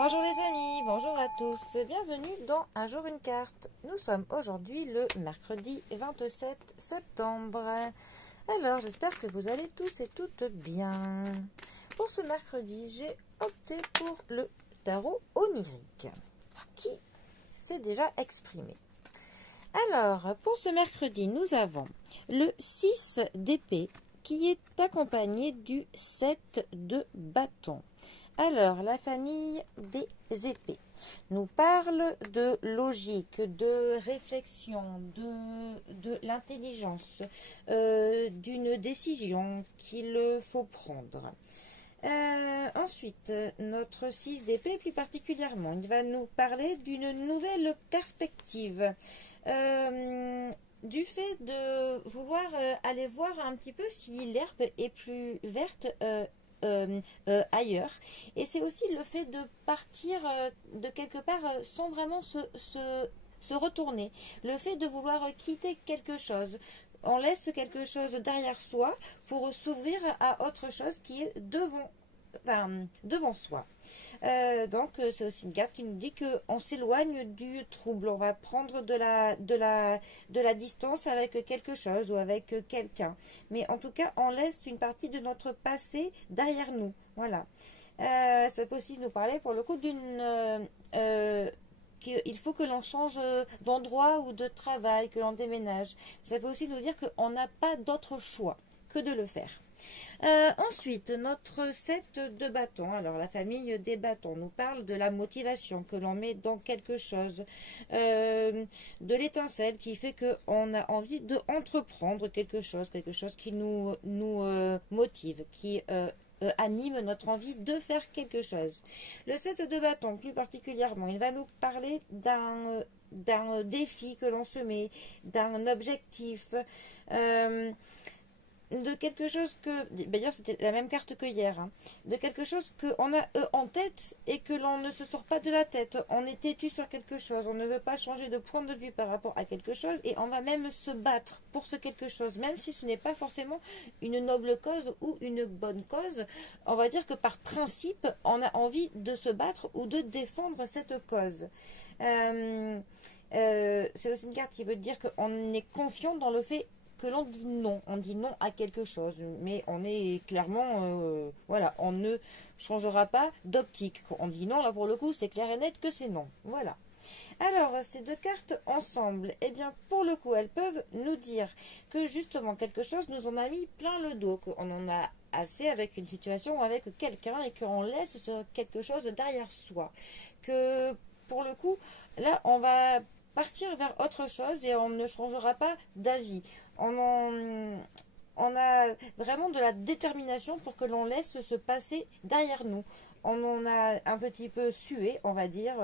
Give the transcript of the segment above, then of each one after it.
Bonjour les amis, bonjour à tous, bienvenue dans Un jour une carte. Nous sommes aujourd'hui le mercredi 27 septembre. Alors j'espère que vous allez tous et toutes bien. Pour ce mercredi, j'ai opté pour le tarot onirique qui s'est déjà exprimé. Alors pour ce mercredi, nous avons le 6 d'épée qui est accompagné du 7 de bâton. Alors, la famille des épées nous parle de logique, de réflexion, de l'intelligence, d'une décision qu'il faut prendre. Ensuite, notre 6 d'épée plus particulièrement, il va nous parler d'une nouvelle perspective. Du fait de vouloir aller voir un petit peu si l'herbe est plus verte ailleurs, et c'est aussi le fait de partir de quelque part sans vraiment se retourner, le fait de vouloir quitter quelque chose. On laisse quelque chose derrière soi pour s'ouvrir à autre chose qui est devant soi. Donc c'est aussi une carte qui nous dit qu'on s'éloigne du trouble, on va prendre de la distance avec quelque chose ou avec quelqu'un, mais en tout cas on laisse une partie de notre passé derrière nous, voilà. Ça peut aussi nous parler pour le coup qu'il faut que l'on change d'endroit ou de travail, que l'on déménage. Ça peut aussi nous dire qu'on n'a pas d'autre choix que de le faire. Ensuite, notre 7 de bâton. Alors, la famille des bâtons nous parle de la motivation que l'on met dans quelque chose, de l'étincelle qui fait qu'on a envie d'entreprendre quelque chose qui nous motive, qui anime notre envie de faire quelque chose. Le 7 de bâton, plus particulièrement, il va nous parler d'un défi que l'on se met, d'un objectif, de quelque chose que, d'ailleurs c'était la même carte que hier, hein, de quelque chose qu'on a en tête et que l'on ne se sort pas de la tête. On est têtu sur quelque chose, on ne veut pas changer de point de vue par rapport à quelque chose et on va même se battre pour ce quelque chose, même si ce n'est pas forcément une noble cause ou une bonne cause. On va dire que par principe, on a envie de se battre ou de défendre cette cause. C'est aussi une carte qui veut dire qu'on est confiant dans le fait que l'on dit non, on dit non à quelque chose, mais on est clairement, voilà, on ne changera pas d'optique. On dit non, là pour le coup, c'est clair et net que c'est non, voilà. Alors, ces deux cartes ensemble, eh bien, pour le coup, elles peuvent nous dire que justement, quelque chose nous en a mis plein le dos, qu'on en a assez avec une situation ou avec quelqu'un et qu'on laisse quelque chose derrière soi. Que, pour le coup, là, on va partir vers autre chose et on ne changera pas d'avis. On a vraiment de la détermination pour que l'on laisse se passer derrière nous. On en a un petit peu sué, on va dire.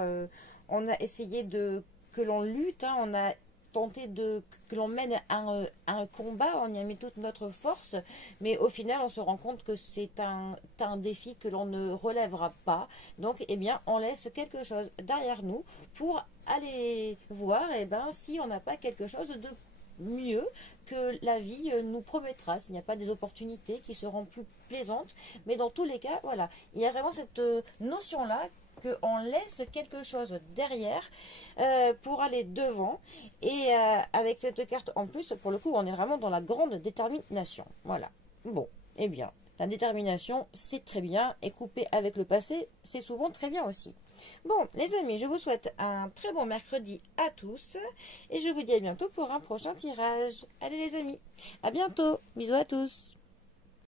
On a essayé que l'on lutte, hein, on a tenté que l'on mène un combat, on y a mis toute notre force, mais au final on se rend compte que c'est un défi que l'on ne relèvera pas. Donc eh bien on laisse quelque chose derrière nous pour aller voir si on n'a pas quelque chose de mieux que la vie nous promettra, s'il n'y a pas des opportunités qui seront plus plaisantes. Mais dans tous les cas, voilà, il y a vraiment cette notion-là qu'on laisse quelque chose derrière pour aller devant. Et avec cette carte en plus, pour le coup, on est vraiment dans la grande détermination. Voilà. Bon, eh bien, la détermination, c'est très bien. Et couper avec le passé, c'est souvent très bien aussi. Bon, les amis, je vous souhaite un très bon mercredi à tous. Et je vous dis à bientôt pour un prochain tirage. Allez les amis, à bientôt. Bisous à tous.